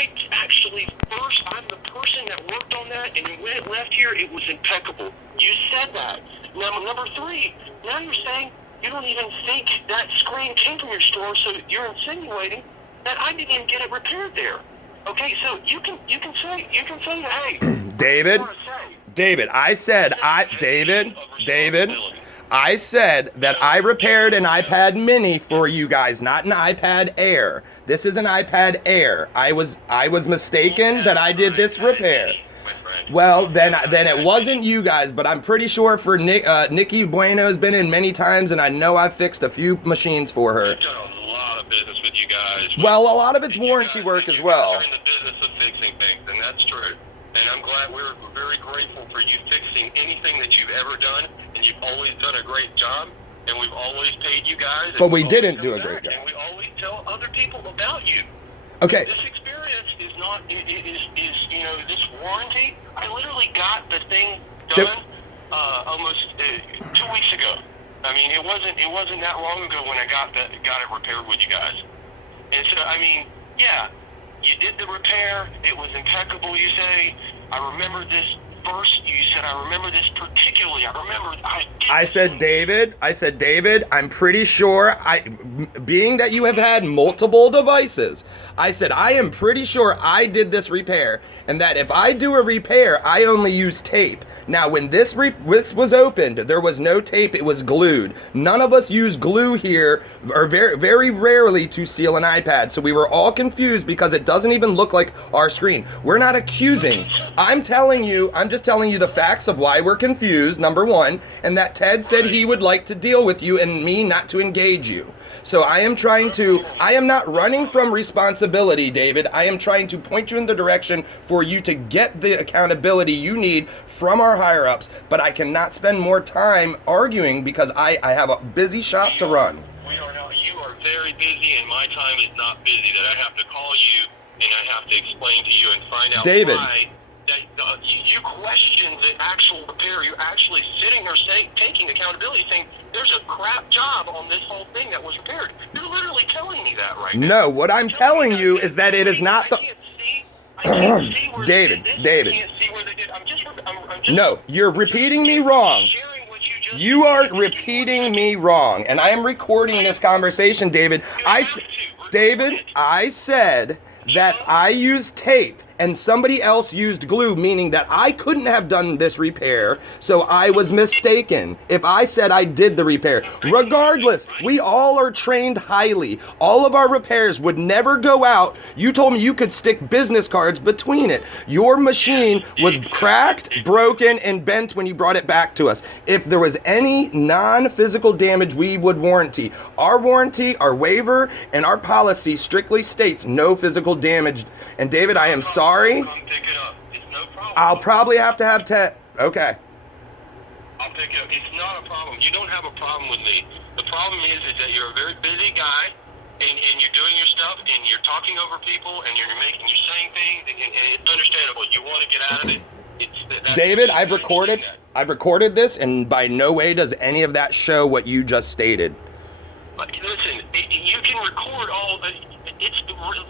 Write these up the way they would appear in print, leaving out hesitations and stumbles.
I'm the person that worked on that, and when it left here, it was impeccable. You said that. Now, number three, now you're saying you don't even think that screen came from your store, so you're insinuating that I didn't even get it repaired there. Okay, so you can say that, hey, David, I said that I repaired an iPad mini for you guys, not an iPad Air. This is an iPad Air. I was mistaken that I did this repair. Well, then it wasn't you guys, but I'm pretty sure for Nikki Bueno has been in many times, and I know I fixed a few machines for her. I've done a lot of business with you guys. Well, a lot of it's warranty work as well. You're in the business of fixing things, and that's true. And I'm glad we're very grateful for you fixing anything that you've ever done, and you've always done a great job, and we've always paid you guys. But we didn't do a great job. And we always tell other people about you. Okay. This experience is not, this warranty, I literally got the thing done almost 2 weeks ago. I mean, it wasn't that long ago when I got it repaired with you guys. And so, I mean, yeah, you did the repair. It was impeccable, you say. I remember this first. You said, I remember this particularly. I said, David, I'm pretty sure, being that you have had multiple devices, I said, I am pretty sure I did this repair, and that if I do a repair, I only use tape. Now, when this was opened, there was no tape, it was glued. None of us use glue here, or very, very rarely, to seal an iPad, so we were all confused because it doesn't even look like our screen. We're not accusing. I'm just telling you the facts of why we're confused, number one, and that Ted said he would like to deal with you and me not to engage you. So I am not running from responsibility, David. I am trying to point you in the direction for you to get the accountability you need from our higher-ups, but I cannot spend more time arguing because I have a busy shop to run. You are very busy, and my time is not busy, that I have to call you, and I have to explain to you and find out David. why. You question the actual repair. You're actually sitting there taking accountability, saying there's a crap job on this whole thing that was repaired. You're literally telling me that right now. No, what I'm telling you is that it is not the... I can't see where David. I can't see where they did. I'm just No, you're repeating me wrong. You are repeating me wrong, and I am recording this conversation, David. I said that I used tape and somebody else used glue, meaning that I couldn't have done this repair, so I was mistaken if I said I did the repair. Regardless, we all are trained highly. All of our repairs would never go out. You told me you could stick business cards between it. Your machine was cracked, broken, and bent when you brought it back to us. If there was any non-physical damage, we would warranty. Our warranty, our waiver, and our policy strictly states no physical damage. And David, I am sorry. Come pick it up. It's no problem. I'll probably have to have Ted. Okay. I'll pick it up. It's not a problem. You don't have a problem with me. The problem is that you're a very busy guy, and you're doing your stuff, and you're talking over people, and you're saying things, and it's understandable. You want to get out of it. David, I've recorded this, and by no way does any of that show what you just stated. But listen, you can record all the.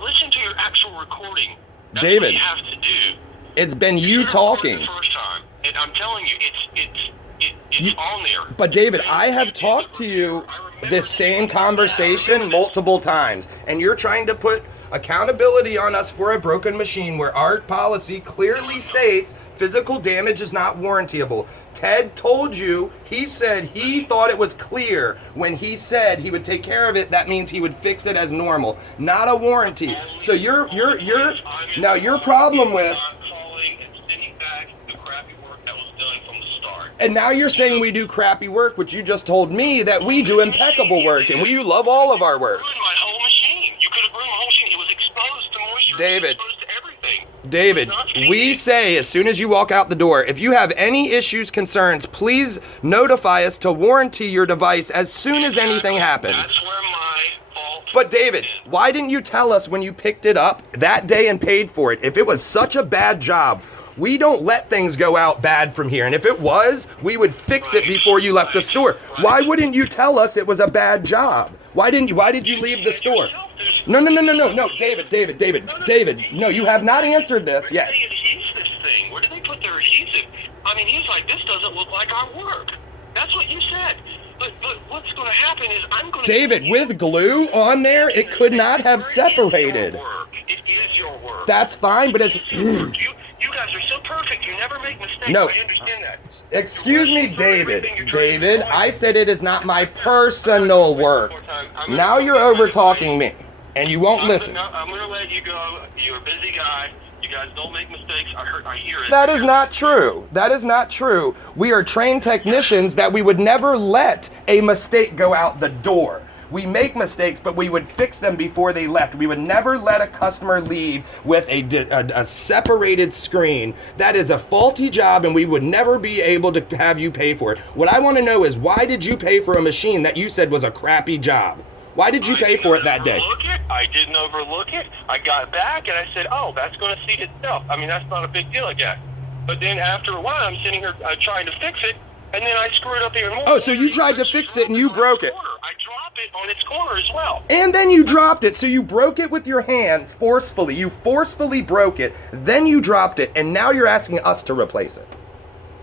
Listen to your actual recording. That's David, what you have to do. It's been you talking. The first time, and I'm telling you, it's on there. But David, I have talked to you this same conversation multiple times, and you're trying to put accountability on us for a broken machine where our policy clearly states physical damage is not warrantyable. Ted told you, he said he thought it was clear when he said he would take care of it. That means he would fix it as normal, not a warranty. So your problem with, and now you're saying we do crappy work, which you just told me that we do impeccable work, and we love all of our work. My whole machine. You could have ruined my whole machine. It was exposed to moisture. David. It was exposed to everything. David, we say as soon as you walk out the door, if you have any issues, concerns, please notify us to warranty your device as soon as anything happens. That's where my fault. But David, why didn't you tell us when you picked it up that day and paid for it? If it was such a bad job, we don't let things go out bad from here. And if it was, we would fix it before you left the store. Why wouldn't you tell us it was a bad job? Why did you leave the store? No, David, no, you have not answered this Where yet. do they adhese this thing? Where do they put their adhesive? I mean, he's like, this doesn't look like our work. That's what you said. But what's going to happen is I'm going to... David, with glue on there, it could not have separated. It is your work. That's fine, but it's... You guys are so perfect. You never make mistakes. No. I understand that. Excuse me, David. David, I said it is not my personal work. Now you're over-talking me, and you won't listen. I'm going to let you go. You're a busy guy. You guys don't make mistakes. I hear it. That is not true. That is not true. We are trained technicians that we would never let a mistake go out the door. We make mistakes, but we would fix them before they left. We would never let a customer leave with a separated screen. That is a faulty job, and we would never be able to have you pay for it. What I want to know is, why did you pay for a machine that you said was a crappy job? Why did you pay for it that day? I didn't overlook it. I got back and I said, oh, that's going to seat itself. I mean, that's not a big deal, I guess. But then after a while, I'm sitting here trying to fix it, and then I screwed up even more. Oh, so you tried to fix it and you broke it. I dropped it on its corner as well. And then you dropped it, so you broke it with your hands forcefully. You forcefully broke it, then you dropped it, and now you're asking us to replace it.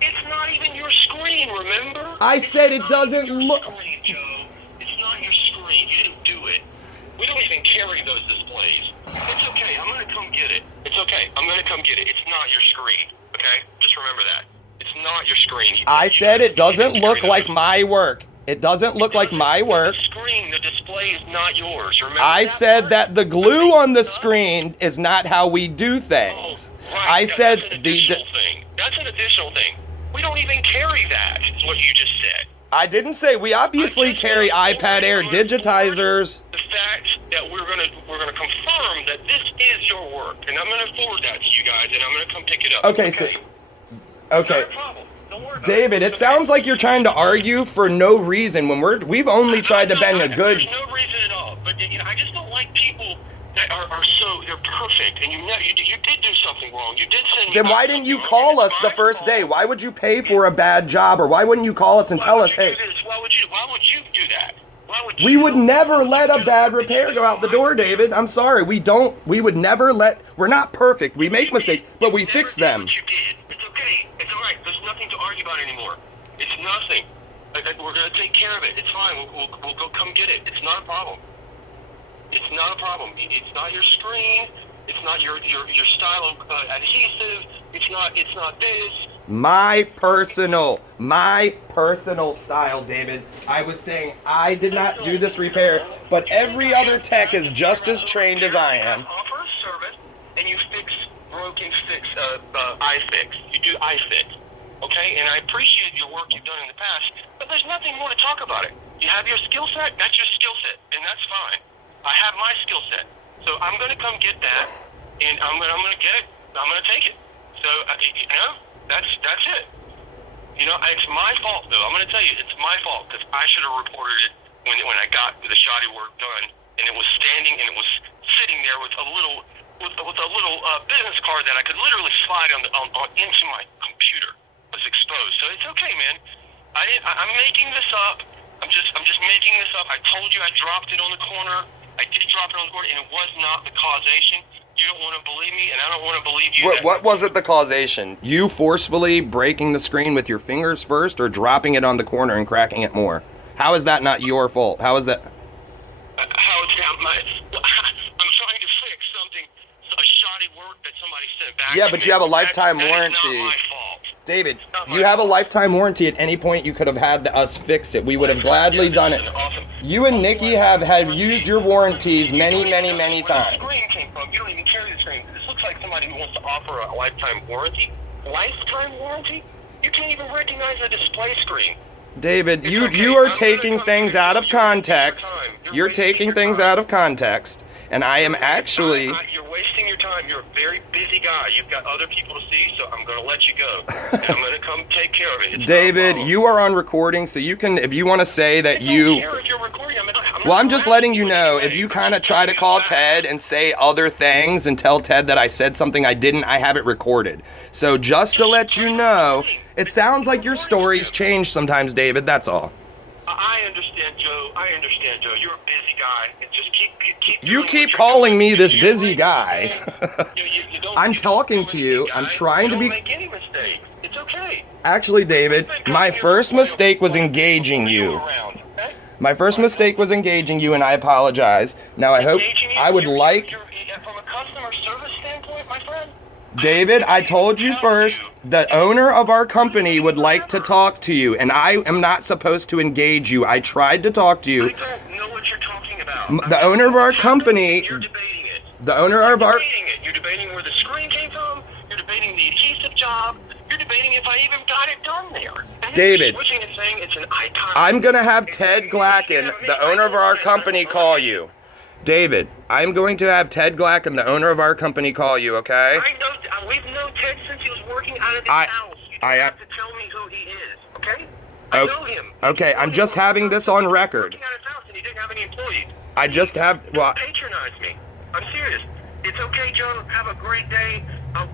It's not even your screen, remember? I said it doesn't look... Screen, Joe. It's not your screen. You didn't do it. We don't even carry those displays. It's okay. I'm going to come get it. It's okay. I'm going to come get it. It's not your screen, okay? Just remember that. It's not your screen. I said it doesn't look like my work. It doesn't look like my work. The screen, the display is not yours. Remember I that said part? that the glue on the screen is not how we do things. Right. I said That's an additional thing. That's an additional thing. We don't even carry that, is what you just said. I didn't say. We obviously carry iPad Air digitizers. The fact that we're gonna confirm that this is your work, and I'm gonna forward that to you guys, and I'm gonna come pick it up. Okay, so... Okay. Not a problem. Don't worry about David, it sounds like you're trying to argue for no reason when we've only tried to bend a good... There's no reason at all, but you know, I just don't like people that are so, they're perfect, and you did do something wrong. You did send me... Then why didn't you call us the first day? Why would you pay for a bad job, or why wouldn't you call us and tell us, hey... Why would you do that? We would never let a bad repair go out the door, David. I'm sorry, we would never let... We're not perfect. We make mistakes, but we fix them. You did. It's okay. It's all right. There's nothing to argue about anymore. It's nothing. We're going to take care of it. It's fine. We'll go come get it. It's not a problem. It's not a problem. It's not your screen. It's not your style of adhesive. It's not this. My personal style, David. I was saying I did not do this repair, but every other tech is just as trained as I am. Offer a service, and you fix broken iFix. You do iFix, okay? And I appreciate your work you've done in the past, but there's nothing more to talk about it. You have your skill set. That's your skill set, and that's fine. I have my skill set, so I'm going to come get that, and I'm going to get it. I'm going to take it. So that's it. You know, it's my fault though. I'm going to tell you, it's my fault because I should have reported it when I got the shoddy work done, and it was standing and it was sitting there with a little business card that I could literally slide into my computer. It was exposed, so it's okay, man. I'm making this up. I'm just making this up. I told you I dropped it on the corner. I did drop it on the corner, and it was not the causation. You don't want to believe me, and I don't want to believe you. What was it the causation? You forcefully breaking the screen with your fingers first, or dropping it on the corner and cracking it more? How is that not your fault? How is that? How it's not my... I'm trying to fix something, a shoddy work that somebody sent back. Yeah, but you have a lifetime that warranty. Is not my fault. David, you have a lifetime warranty. At any point, you could have had us fix it. We would have gladly done it. Awesome. You and Nikki have used your warranties many times. Where the screen came from? You don't even carry the screen. This looks like somebody who wants to offer a lifetime warranty. Lifetime warranty? You can't even recognize a display screen. David, you are taking things out of context. You're taking things out of context. And I am actually... You're wasting your time. You're a very busy guy. You've got other people to see, so I'm going to let you go. And I'm going to come take care of it. It's David, you are on recording, so you can, if you want to say that you... I don't care if you're recording. Well, I'm just letting you know, if you kind of try to call Ted and say other things and tell Ted that I said something I didn't, I have it recorded. So just to let you know, it sounds like your stories change sometimes, David, that's all. I understand, Joe. I understand, Joe. You're a busy guy, and just keep. You doing keep what you're calling doing. me this You're busy right, guy. man. You don't, I'm you don't talking do to you. anything, I'm guys. trying to You be. don't make any mistakes. It's okay. Actually, David, my first mistake was engaging you. My first mistake was engaging you, and I apologize. Now, I hope I would like. From a customer service standpoint, my friend. David, I told you first, the owner of our company would like to talk to you, and I am not supposed to engage you. I tried to talk to you. I don't know what you're talking about. The owner of our company, You're debating it. the owner of our, You're debating where the screen came from. You're debating the adhesive job. You're debating if I even got it done there. And David, you're switching and saying it's an icon. I'm going to have Ted Glacken, the owner of our company, call you. David, I'm going to have Ted Glacken, the owner of our company, call you, okay? I know. We've known Ted since he was working out of his house. You don't have to tell me who he is, okay? I know him. Okay, I'm just having this on record. Working out of his house and he didn't have any employees. I just have, well, Patronize me. I'm serious. It's okay, Joe. Have a great day. I'll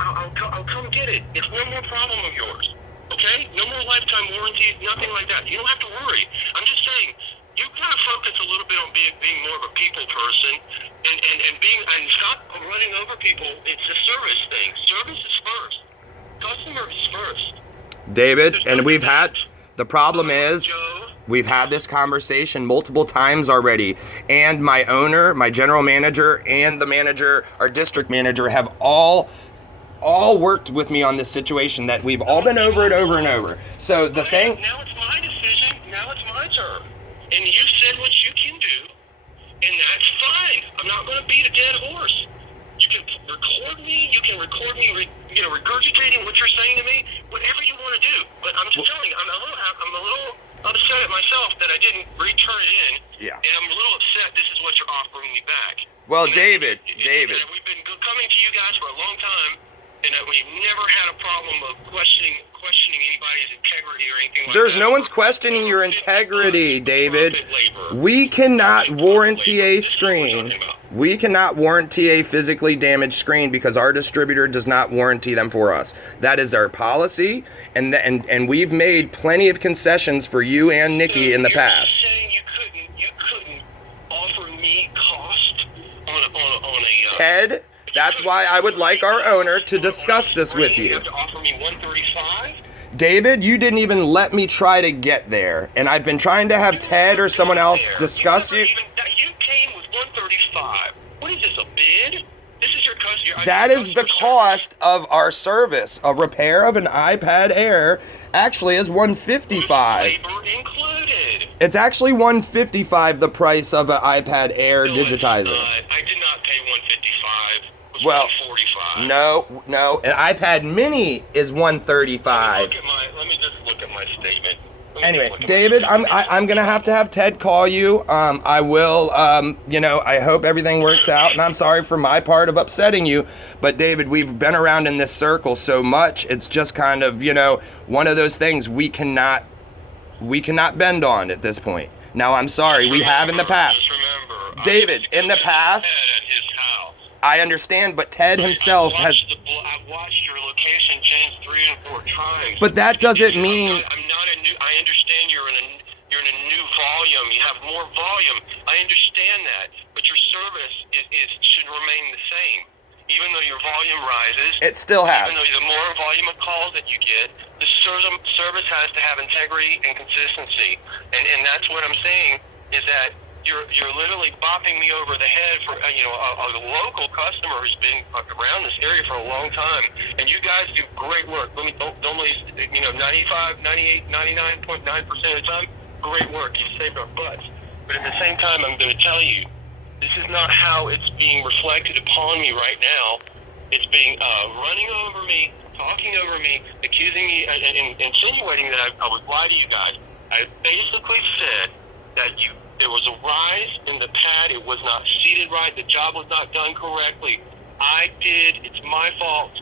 come get it. It's no more problem of yours. Okay? No more lifetime warranties, nothing like that. You don't have to worry. I'm just saying, you gotta focus a little bit on being more of a people person and stop running over people. It's a service thing. Service is first. Customer is first. David, and we've had, the problem is, Joe, we've had this conversation multiple times already, and my owner, my general manager, and the manager, our district manager, have all worked with me on this situation that we've all been over it over and over. So the thing, now it's my decision. Now it's my turn. And you said what you can do, and that's fine. I'm not going to beat a dead horse. You can record me. You can record me, regurgitating what you're saying to me. Whatever you want to do. But I'm just telling you, I'm a little upset at myself that I didn't return it in. Yeah. And I'm a little upset. This is what you're offering me back. well, And David, and we've been coming to you guys for a long time, and we've never had a problem of questioning anybody's integrity or anything like there's that. no one's questioning your integrity, David. We cannot warranty a screen. We cannot warranty a physically damaged screen because our distributor does not warranty them for us. That is our policy, and we've made plenty of concessions for you and Nikki in the past. You're saying you couldn't offer me cost on a Ted, that's why I would like our owner to discuss this with You you. have to offer me $135. David, you didn't even let me try to get there, and I've been trying to have Ted or someone else discuss you. You came with $135. What is this, a bid? This is your customer. That is the cost of our service. A repair of an iPad Air actually is $155. Labor included. It's actually $155, the price of an iPad Air digitizer. I did not pay $155. It was Well, $145. no, an iPad Mini is $135. Let me just look at my statement. Anyway, David, I'm gonna have to have Ted call you. I will. I hope everything works out, and I'm sorry for my part of upsetting you. But David, we've been around in this circle so much. It's just kind of, one of those things we cannot bend on at this point. Now, I'm sorry, we have in the past. Just remember, David, in the past, Ted at his house. I understand, but Ted himself has. I've watched your location change 3 and 4 times. But that doesn't mean. I'm not a new. I understand you're in a new volume. You have more volume. I understand that, but your service should remain the same. Even though your volume rises, It still has. even though the more volume of calls that you get, the service has to have integrity and consistency. And that's what I'm saying is that you're literally bopping me over the head for a local customer who's been around this area for a long time, and you guys do great work. Don't 95, 98, 99.9% of the time, great work. You saved our butts. But at the same time, I'm going to tell you, this is not how it's being reflected upon me right now. It's being running over me, talking over me, accusing me, and insinuating that I would lie to you guys. I basically said that there was a rise in the pad. It was not seated right. The job was not done correctly. I did. It's my fault.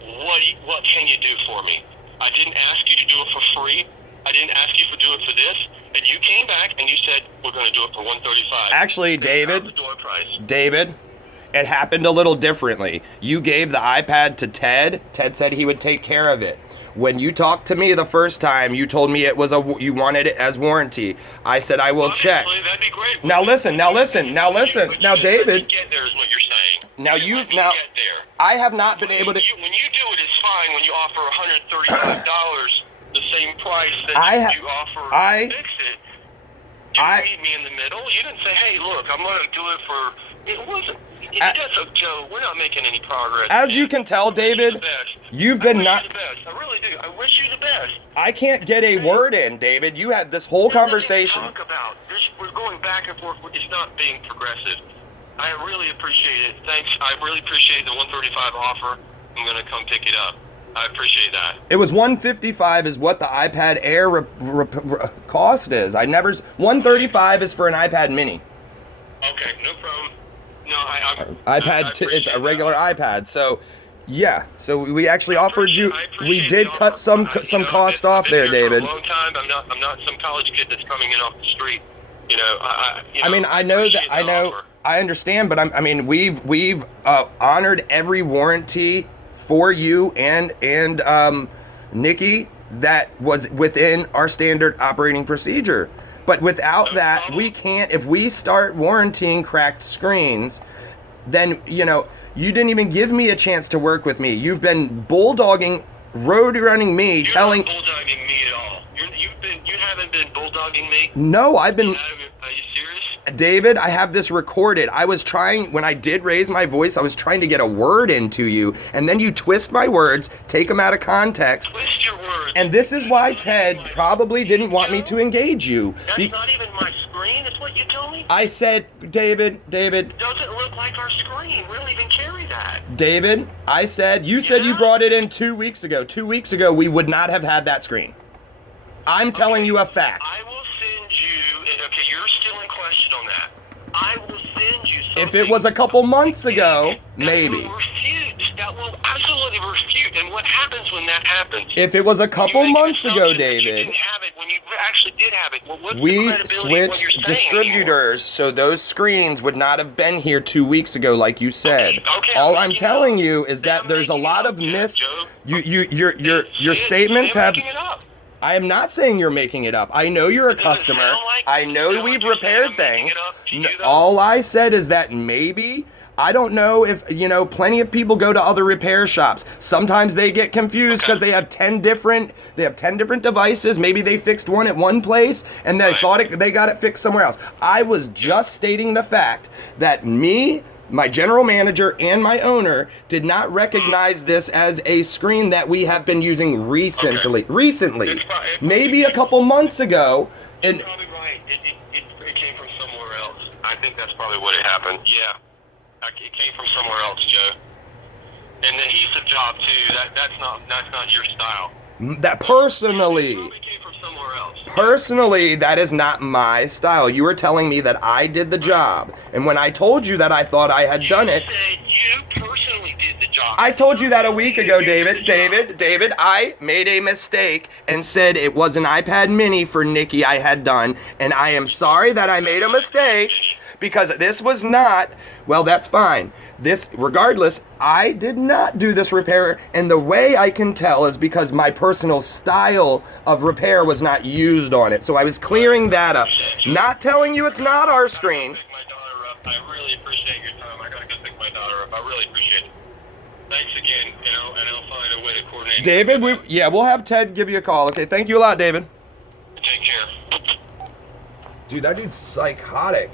What can you do for me? I didn't ask you to do it for free. I didn't ask you to do it for this. And you came back and you said, we're going to do it for $135. Actually, David. The door price. David, it happened a little differently. You gave the iPad to Ted. Ted said he would take care of it. When you talked to me the first time, you told me you wanted it as warranty. I said I will check. Obviously, that'd be great. Now listen. Now David. Get there is what you're saying. Now Let me get there. I have not been able to. When you do it, it's fine. When you offer $135, the same price that you offer to fix it. You meet me in the middle. You didn't say, "Hey, look, I'm going to do it for." It wasn't. Joe, we're not making any progress. As you can tell, David, you've been not. I really do. I wish you the best. I can't get a word in, David. You had this whole conversation. Talk about this. We're going back and forth. It's not being progressive. I really appreciate it. Thanks. I really appreciate the 135 offer. I'm going to come pick it up. I appreciate that. It was $155 is what the iPad Air cost is. 135 is for an iPad Mini. Okay, no problem. No, it's a regular iPad. So, yeah. So we actually offered you. We did cut some cost off there, David. For a long time. I'm not some college kid that's coming in off the street. I understand, but we've honored every warranty for you and Nikki that was within our standard operating procedure. But without that, we can't. If we start warranting cracked screens, then you didn't even give me a chance to work with me. You've been bulldogging, road running me, You're not bulldogging me at all. You haven't been bulldogging me. No, I've been. Are you serious? David, I have this recorded. I was trying, when I did raise my voice, I was trying to get a word into you, and then you twist my words, take them out of context. Twist your words. And this is why Ted probably didn't want me to engage you. That's not even my screen, is what you told me? I said, David. It doesn't look like our screen. We don't even carry that. David, you said you brought it in 2 weeks ago. 2 weeks ago, we would not have had that screen. I'm telling you a fact. I will send you, okay, you're still in question on that. I will send you something. If it was a couple months ago, maybe. That will absolutely refute. And what happens when that happens? If it was a couple months ago, David. You didn't have it when you actually did have it. Well, what's the we credibility of what you're switched saying distributors, so those screens would not have been here 2 weeks ago, like you said. Okay, All I'm telling you is that there's a lot of your statements have. I am not saying you're making it up. I know you're a customer. I know we've repaired things. All I said is that maybe, I don't know if, plenty of people go to other repair shops. Sometimes they get confused because they have 10 different devices. Maybe they fixed one at one place and they thought they got it fixed somewhere else. I was just stating the fact that my general manager and my owner did not recognize this as a screen that we have been using recently. Maybe a couple months ago. You're probably right. It came from somewhere else. I think that's probably what happened. Yeah. It came from somewhere else, Joe. And the adhesive job too. That's not your style. That personally. It probably came from somewhere else. Personally, that is not my style. You were telling me that I did the job. And when I told you that I thought I had done it. You said you personally did the job. I told you that a week ago, David. David, I made a mistake and said it was an iPad Mini for Nikki I had done. And I am sorry that I made a mistake because this was not, well, that's fine. Regardless, I did not do this repair, and the way I can tell is because my personal style of repair was not used on it. So I was clearing that up. Not telling you it's not our screen. I really appreciate your time. I gotta go pick my daughter up. I really appreciate it. Thanks again, and I'll find a way to coordinate. David, we'll have Ted give you a call. Okay, thank you a lot, David. Take care. Dude, that dude's psychotic.